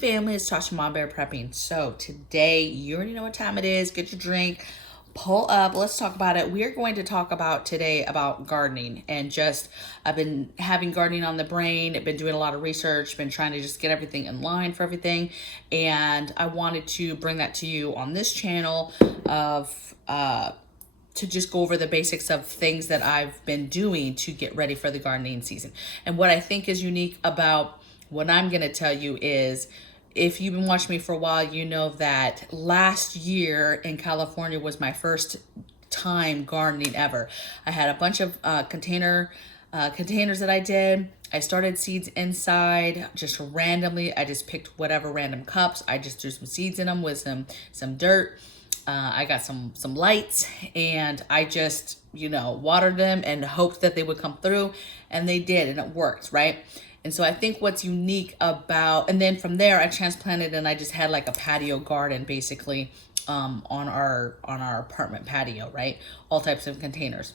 family, it's Tasha Mom Bear Prepping. So today, you already know what time it is. Get your drink, pull up, let's talk about it. We are going to talk about today about gardening and just, I've been having gardening on the brain. I've been doing a lot of research, been trying to just get everything in line for everything. And I wanted to bring that to you on this channel of, to just go over the basics of things that I've been doing to get ready for the gardening season. And what I think is unique about what I'm going to tell you is, if you've been watching me for a while, you know that last year in California was my first time gardening ever. I had a bunch of containers that I did. I started seeds inside just randomly. I just picked whatever random cups. I just threw some seeds in them with some dirt. I got some lights, and I just, watered them and hoped that they would come through, and they did, and it worked, right? And so I think what's unique about, and then from there I transplanted, and I just had like a patio garden basically on our apartment patio, right? All types of containers.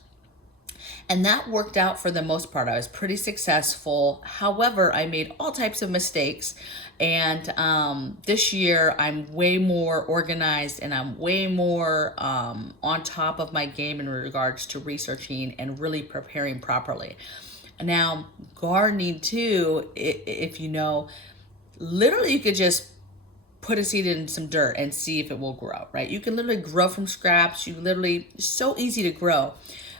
And that worked out for the most part. I was pretty successful. However, I made all types of mistakes. And this year I'm way more organized, and I'm way more on top of my game in regards to researching and really preparing properly. Now, gardening too, if you know, literally you could just put a seed in some dirt and see if it will grow, right? You can literally grow from scratch. It's so easy to grow,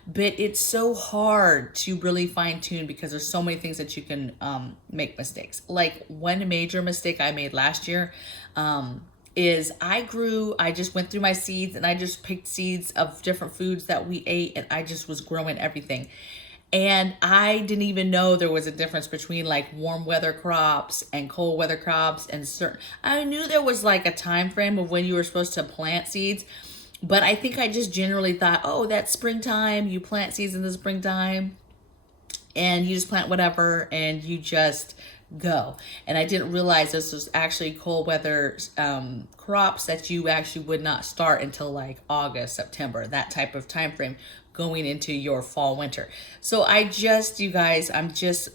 but it's so hard to really fine tune because there's so many things that you can make mistakes. Like one major mistake I made last year is I just went through my seeds, and I just picked seeds of different foods that we ate, and I just was growing everything. And I didn't even know there was a difference between like warm weather crops and cold weather crops and I knew there was like a time frame of when you were supposed to plant seeds, but I think I just generally thought, oh, that's springtime, you plant seeds in the springtime and you just plant whatever and you just go. And I didn't realize this was actually cold weather crops that you actually would not start until like August, September, that type of time frame going into your fall, winter. So you guys, I'm just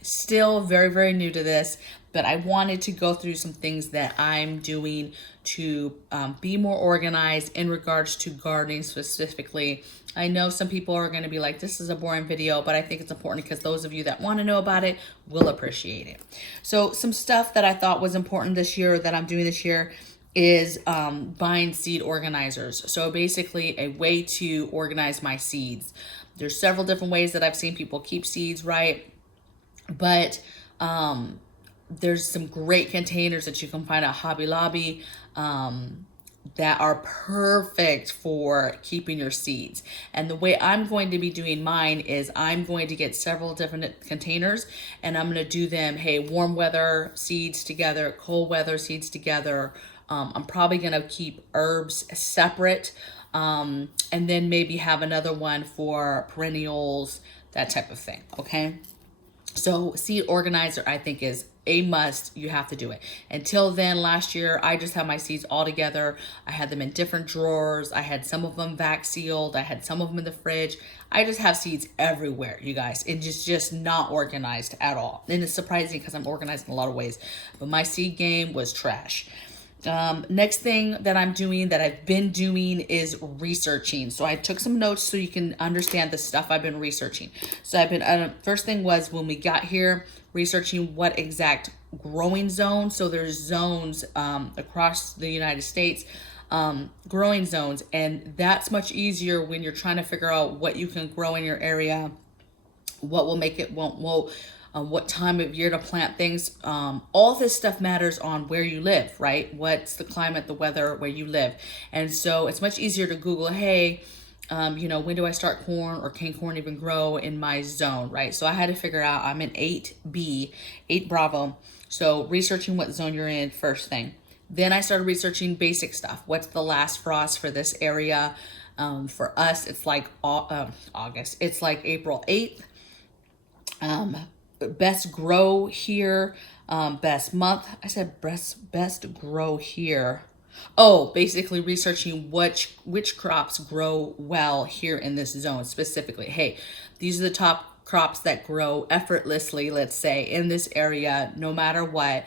still very, very new to this, but I wanted to go through some things that I'm doing to be more organized in regards to gardening specifically. I know some people are going to be like, this is a boring video, but I think it's important because those of you that want to know about it will appreciate it. So some stuff that I thought was important this year that I'm doing this year is buying seed organizers. So basically a way to organize my seeds. There's several different ways that I've seen people keep seeds, right? But there's some great containers that you can find at Hobby Lobby that are perfect for keeping your seeds. And the way I'm going to be doing mine is I'm going to get several different containers, and I'm going to do them, hey, warm weather seeds together, cold weather seeds together. I'm probably going to keep herbs separate, and then maybe have another one for perennials, that type of thing, okay? So seed organizer, I think, is a must. You have to do it. Until then, last year, I just had my seeds all together. I had them in different drawers. I had some of them vac sealed. I had some of them in the fridge. I just have seeds everywhere, you guys. It's just not organized at all. And it's surprising because I'm organized in a lot of ways, but my seed game was trash. Next thing that I'm doing, that I've been doing, is researching. So I took some notes so you can understand the stuff I've been researching. So I've been, first thing was when we got here, researching what exact growing zone. So there's zones across the United States, growing zones. And that's much easier when you're trying to figure out what you can grow in your area, what will make it, what time of year to plant things. All this stuff matters on where you live, right? What's the climate, the weather, where you live. And so it's much easier to Google, hey, when do I start corn, or can corn even grow in my zone, right? So I had to figure out, I'm in 8B, 8 Bravo. So researching what zone you're in, first thing. Then I started researching basic stuff. What's the last frost for this area? For us, it's like August. It's like April 8th. Best grow here, best month. I said best grow here. Oh, basically researching which crops grow well here in this zone specifically. Hey, these are the top crops that grow effortlessly, let's say, in this area, no matter what.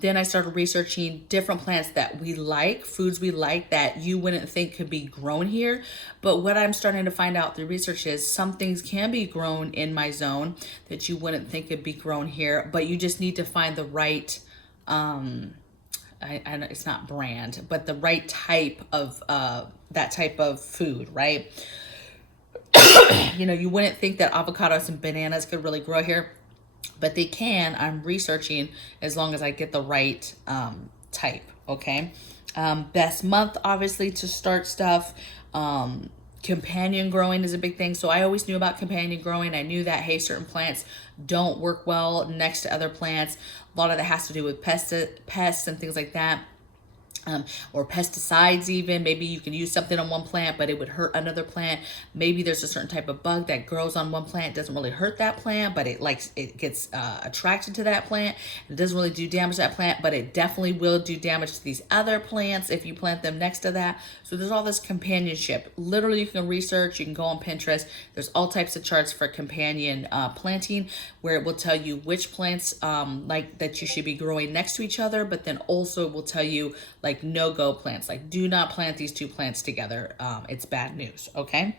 Then I started researching different plants that we like, foods we like that you wouldn't think could be grown here. But what I'm starting to find out through research is some things can be grown in my zone that you wouldn't think could be grown here, but you just need to find the right, it's not brand, but the right type of, that type of food, right? You know, you wouldn't think that avocados and bananas could really grow here, but they can. I'm researching as long as I get the right type, okay? Best month, obviously, to start stuff. Companion growing is a big thing. So I always knew about companion growing. I knew that, hey, certain plants don't work well next to other plants. A lot of that has to do with pests and things like that. Or pesticides even. Maybe you can use something on one plant, but it would hurt another plant. Maybe there's a certain type of bug that grows on one plant, doesn't really hurt that plant, but it gets attracted to that plant. It doesn't really do damage to that plant, but it definitely will do damage to these other plants if you plant them next to that. So there's all this companionship. Literally, you can research, you can go on Pinterest. There's all types of charts for companion planting where it will tell you which plants like that you should be growing next to each other, but then also it will tell you like no-go plants, like do not plant these two plants together. It's bad news, okay?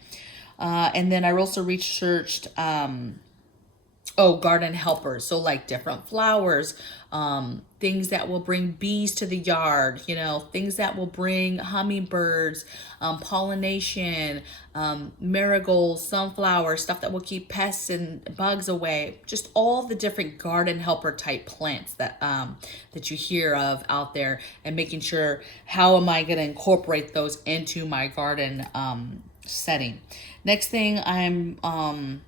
And then I also researched garden helpers. So like different flowers, things that will bring bees to the yard, you know, things that will bring hummingbirds, pollination, marigolds, sunflowers, stuff that will keep pests and bugs away. Just all the different garden helper type plants that that you hear of out there, and making sure, how am I going to incorporate those into my garden setting. Next thing I'm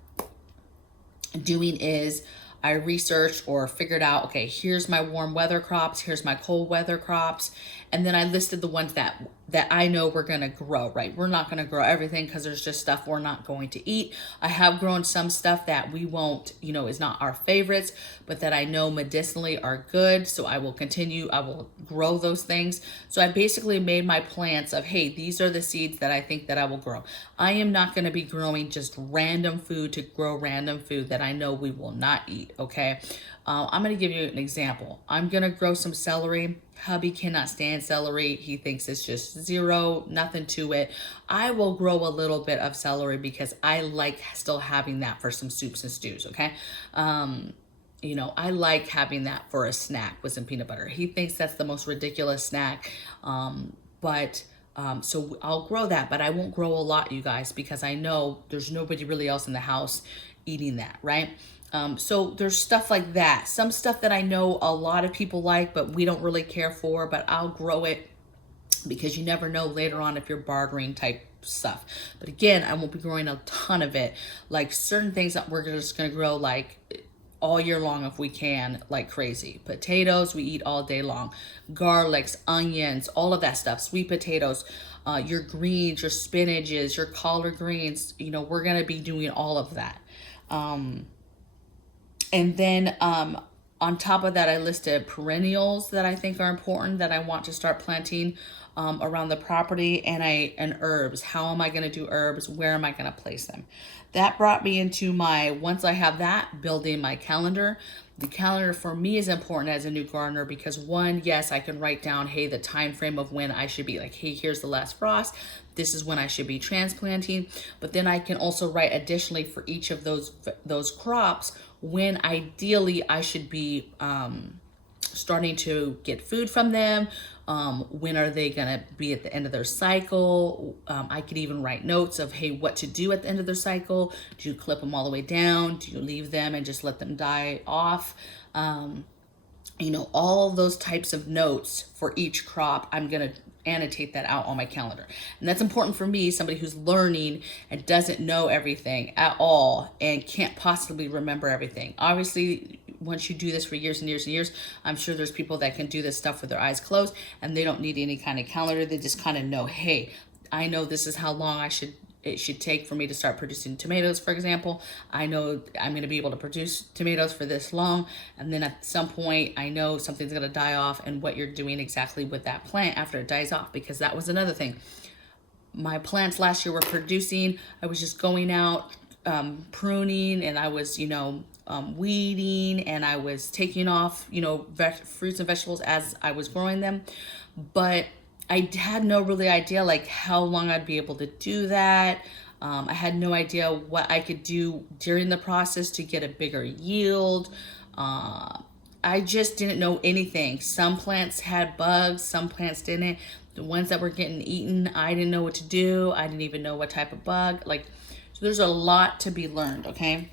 doing is I researched or figured out, okay, here's my warm weather crops, here's my cold weather crops, and then I listed the ones that I know we're gonna grow, right? We're not gonna grow everything because there's just stuff we're not going to eat. I have grown some stuff that we won't, you know, is not our favorites, but that I know medicinally are good. So I will continue, I will grow those things. So I basically made my plants of, hey, these are the seeds that I think that I will grow. I am not gonna be growing just random food to grow random food that I know we will not eat, okay? I'm gonna give you an example. I'm gonna grow some celery. Hubby cannot stand celery. He thinks it's just zero, nothing to it. I will grow a little bit of celery because I like still having that for some soups and stews, okay? You know, I like having that for a snack with some peanut butter. He thinks that's the most ridiculous snack, so I'll grow that, but I won't grow a lot, you guys, because I know there's nobody really else in the house eating that, right? So there's stuff like that. Some stuff that I know a lot of people like, but we don't really care for, but I'll grow it because you never know later on if you're bartering type stuff. But again, I won't be growing a ton of it. Like certain things that we're just going to grow like all year long if we can, like crazy. Potatoes, we eat all day long. Garlics, onions, all of that stuff. Sweet potatoes, your greens, your spinaches, your collard greens, you know, we're going to be doing all of that. And then on top of that, I listed perennials that I think are important that I want to start planting around the property, and herbs. How am I going to do herbs? Where am I going to place them? That brought me into once I have that, building my calendar. The calendar for me is important as a new gardener because one, yes, I can write down, hey, the time frame of when I should be like, hey, here's the last frost. This is when I should be transplanting. But then I can also write additionally for each of those crops when ideally I should be starting to get food from them. When are they gonna be at the end of their cycle? I could even write notes of, hey, what to do at the end of their cycle. Do you clip them all the way down? Do you leave them and just let them die off? You know, all those types of notes for each crop, I'm gonna annotate that out on my calendar. And that's important for me, somebody who's learning and doesn't know everything at all and can't possibly remember everything. Obviously, once you do this for years and years and years, I'm sure there's people that can do this stuff with their eyes closed and they don't need any kind of calendar. They just kind of know, hey, I know this is how long it should take for me to start producing tomatoes, for example. I know I'm going to be able to produce tomatoes for this long, and then at some point I know something's going to die off, and what you're doing exactly with that plant after it dies off, because that was another thing. My plants last year were producing. I was just going out pruning, and I was, weeding, and I was taking off, fruits and vegetables as I was growing them. But I had no really idea like how long I'd be able to do that. I had no idea what I could do during the process to get a bigger yield. I just didn't know anything. Some plants had bugs, some plants didn't. The ones that were getting eaten, I didn't know what to do. I didn't even know what type of bug. So there's a lot to be learned, okay?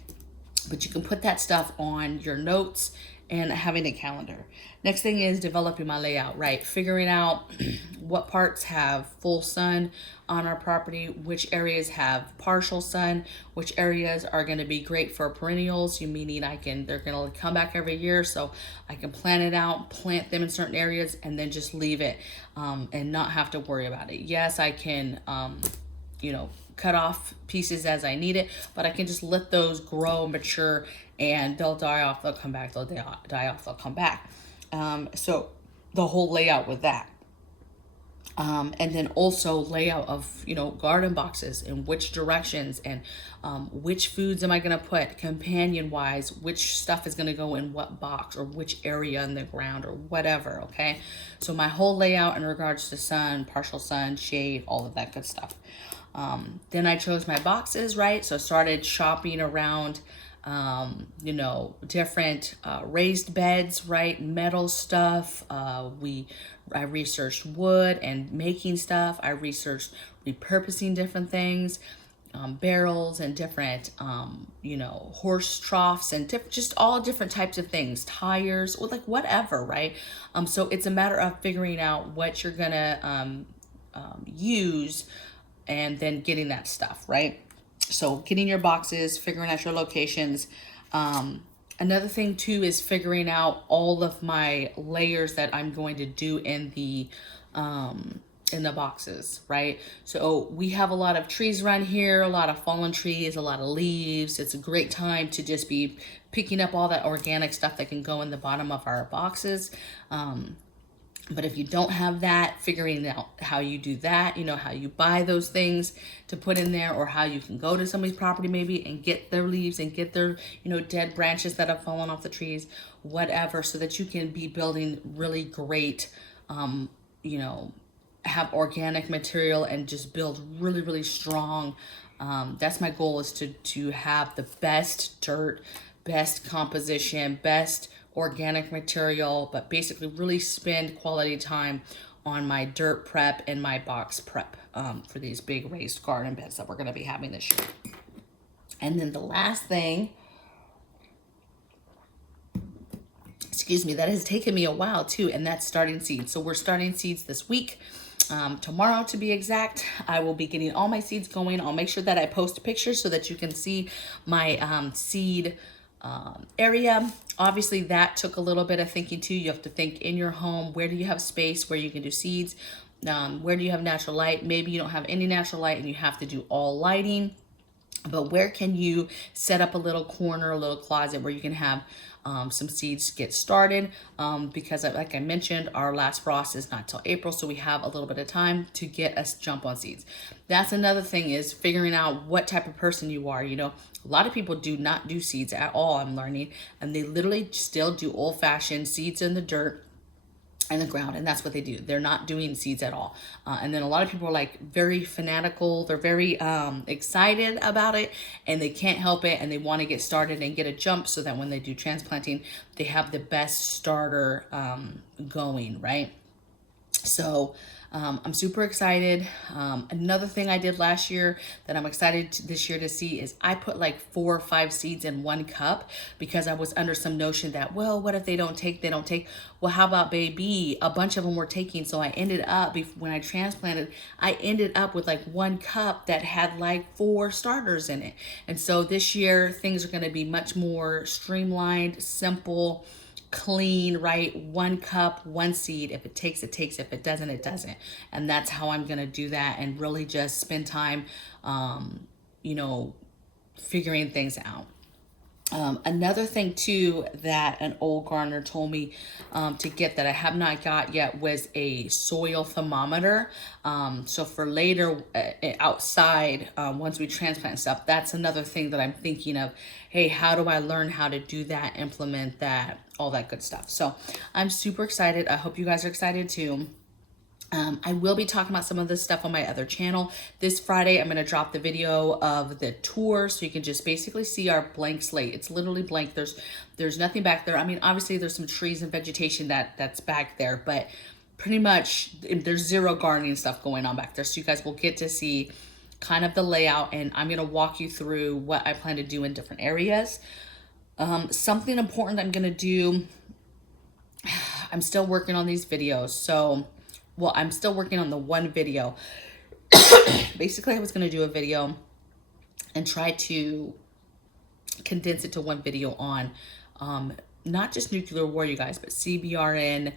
But you can put that stuff on your notes and having a calendar. Next thing is developing my layout, right? Figuring out what parts have full sun on our property, which areas have partial sun, which areas are going to be great for perennials. Meaning they're going to come back every year, so I can plan it out, plant them in certain areas, and then just leave it and not have to worry about it. Yes, I can, cut off pieces as I need it, but I can just let those grow, mature, and they'll die off, they'll come back, they'll die off, they'll come back. So the whole layout with that. And then also layout of, garden boxes and which directions and which foods am I going to put companion wise, which stuff is going to go in what box or which area in the ground or whatever. Okay. So my whole layout in regards to sun, partial sun, shade, all of that good stuff. Then I chose my boxes, right? So I started shopping around, different raised beds, right? Metal stuff. I researched wood and making stuff. I researched repurposing different things, barrels and different, horse troughs and just all different types of things, tires, or like whatever, right? So it's a matter of figuring out what you're gonna use and then getting that stuff, right? So getting your boxes, figuring out your locations. Another thing too is figuring out all of my layers that I'm going to do in the boxes, right? So we have a lot of trees around here, a lot of fallen trees, a lot of leaves. It's a great time to just be picking up all that organic stuff that can go in the bottom of our boxes. But if you don't have that, figuring out how you do that, how you buy those things to put in there, or how you can go to somebody's property maybe and get their leaves and get their, dead branches that have fallen off the trees, whatever, so that you can be building really great, have organic material and just build really, really strong. That's my goal, is to have the best dirt, best composition, best organic material, but basically really spend quality time on my dirt prep and my box prep for these big raised garden beds that we're going to be having this year. And then the last thing, that has taken me a while too, and that's starting seeds. So we're starting seeds this week. Tomorrow to be exact, I will be getting all my seeds going. I'll make sure that I post pictures so that you can see my seed area. Obviously that took a little bit of thinking too. You have to think in your home, where do you have space where you can do seeds? Where do you have natural light? Maybe you don't have any natural light and you have to do all lighting, but where can you set up a little corner, a little closet where you can have some seeds get started, because like I mentioned, our last frost is not till April, so we have a little bit of time to get us jump on seeds. That's another thing, is figuring out what type of person you are. A lot of people do not do seeds at all, I'm learning, and they literally still do old-fashioned seeds in the dirt and the ground, and that's what they do. They're not doing seeds at all. And then a lot of people are like very fanatical. They're very excited about it, and they can't help it, and they want to get started and get a jump so that when they do transplanting, they have the best starter going, right? So I'm super excited. Another thing I did last year that I'm excited this year to see is I put like 4 or 5 seeds in 1 cup, because I was under some notion that, well, what if they don't take? Well, how about baby? A bunch of them were taking. So I ended up, when I transplanted, I ended up with like 1 cup that had like 4 starters in it. And so this year things are going to be much more streamlined, simple, clean, right? 1 cup, 1 seed. If it takes, it takes. If it doesn't, it doesn't. And that's how I'm going to do that, and really just spend time, figuring things out. Another thing too that an old gardener told me to get that I have not got yet was a soil thermometer. So for later, outside once we transplant stuff. That's another thing that I'm thinking of. Hey, how do I learn how to do that, implement that, all that good stuff. So I'm super excited. I hope you guys are excited too. I will be talking about some of this stuff on my other channel. This Friday, I'm going to drop the video of the tour so you can just basically see our blank slate. It's literally blank. There's nothing back there. I mean, obviously there's some trees and vegetation that's back there, but pretty much there's zero gardening stuff going on back there. So you guys will get to see kind of the layout, and I'm going to walk you through what I plan to do in different areas. Something important I'm going to do, I'm still working on these videos. So, well, I'm still working on the one video. Basically, I was going to do a video and try to condense it to one video on not just nuclear war, you guys, but Cbrn,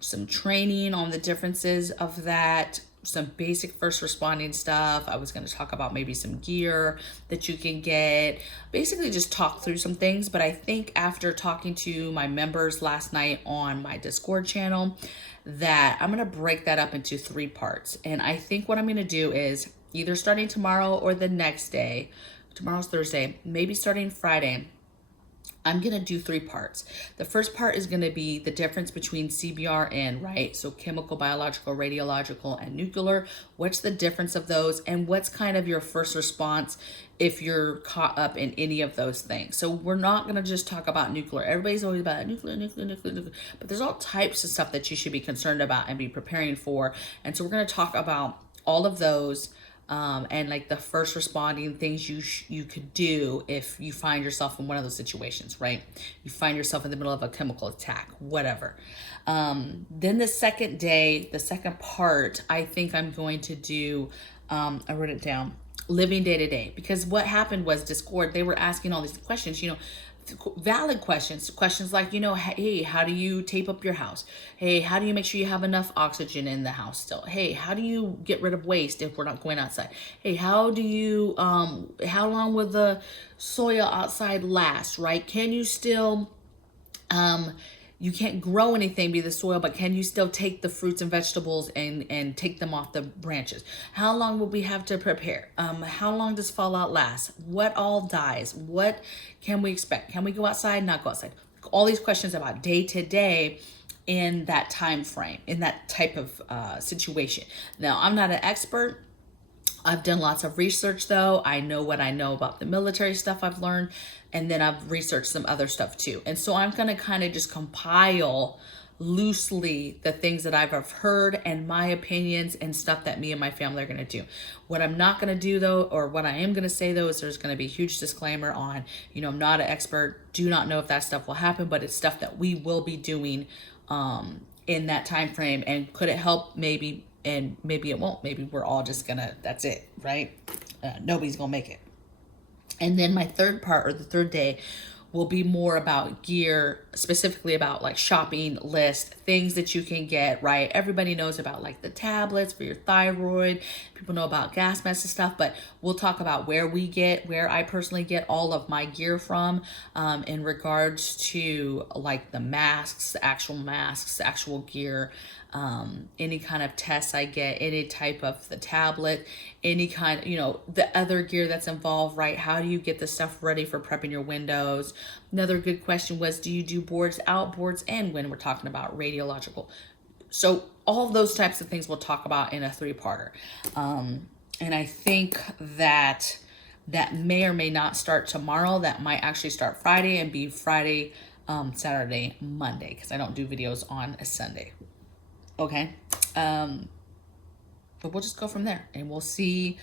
some training on the differences of that, some basic first responding stuff. I was going to talk about maybe some gear that you can get, basically just talk through some things. But I think after talking to my members last night on my Discord channel, that I'm going to break that up into 3 parts. And I think what I'm going to do is either starting tomorrow or the next day, tomorrow's Thursday, maybe starting Friday, I'm going to do 3 parts. The first part is going to be the difference between Cbrn, right? So chemical, biological, radiological, and nuclear. What's the difference of those? And what's kind of your first response if you're caught up in any of those things? So we're not going to just talk about nuclear. Everybody's always about nuclear, but there's all types of stuff that you should be concerned about and be preparing for. And so we're going to talk about all of those. And like the first responding things you could do if you find yourself in one of those situations, right? You find yourself in the middle of a chemical attack, whatever. Then the second day, the second part, I think I'm going to do, I wrote it down, living day to day. Because what happened was Discord, they were asking all these questions, valid questions like, hey, how do you tape up your house? Hey, how do you make sure you have enough oxygen in the house still? Hey, how do you get rid of waste if we're not going outside? Hey, how do you, how long will the soil outside last, right? Can you still, you can't grow anything via the soil, but can you still take the fruits and vegetables and take them off the branches? How long will we have to prepare? How long does fallout last? What all dies? What can we expect? Can we go outside, not go outside? All these questions about day to day in that time frame, in that type of situation. Now, I'm not an expert. I've done lots of research though. I know what I know about the military stuff I've learned, and then I've researched some other stuff too. And so I'm going to kind of just compile loosely the things that I've heard and my opinions and stuff that me and my family are going to do. What I'm not going to do though, or what I am going to say though, is there's going to be a huge disclaimer on, I'm not an expert, do not know if that stuff will happen, but it's stuff that we will be doing in that time frame. And could it help? Maybe. And maybe it won't. Maybe we're all just gonna, that's it, right? Nobody's gonna make it. And then my third part, or the third day, will be more about gear, specifically about like shopping list, things that you can get, right? Everybody knows about like the tablets for your thyroid. People know about gas masks and stuff, but we'll talk about where I personally get all of my gear from in regards to like the masks, the actual gear, any kind of tests I get, any type of the tablet, any kind, the other gear that's involved, right? How do you get the stuff ready for prepping your windows? Another good question was, do you do boards out, boards in when we're talking about radiological? So all those types of things we'll talk about in a 3-parter. And I think that may or may not start tomorrow. That might actually start Friday and be Friday, Saturday, Monday, because I don't do videos on a Sunday. Okay. But we'll just go from there and we'll see.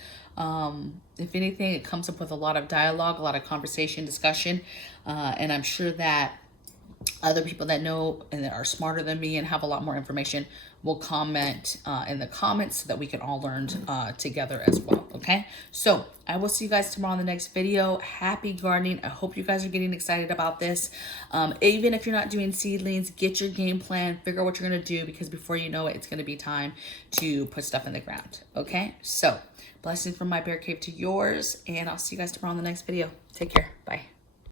If anything, it comes up with a lot of dialogue, a lot of conversation, discussion. And I'm sure that other people that know and that are smarter than me and have a lot more information will comment in the comments so that we can all learn together as well. Okay. So I will see you guys tomorrow in the next video. Happy gardening. I hope you guys are getting excited about this. Even if you're not doing seedlings, get your game plan, figure out what you're going to do, because before you know it, it's going to be time to put stuff in the ground. Okay. So blessings from my bear cave to yours, and I'll see you guys tomorrow in the next video. Take care. Bye.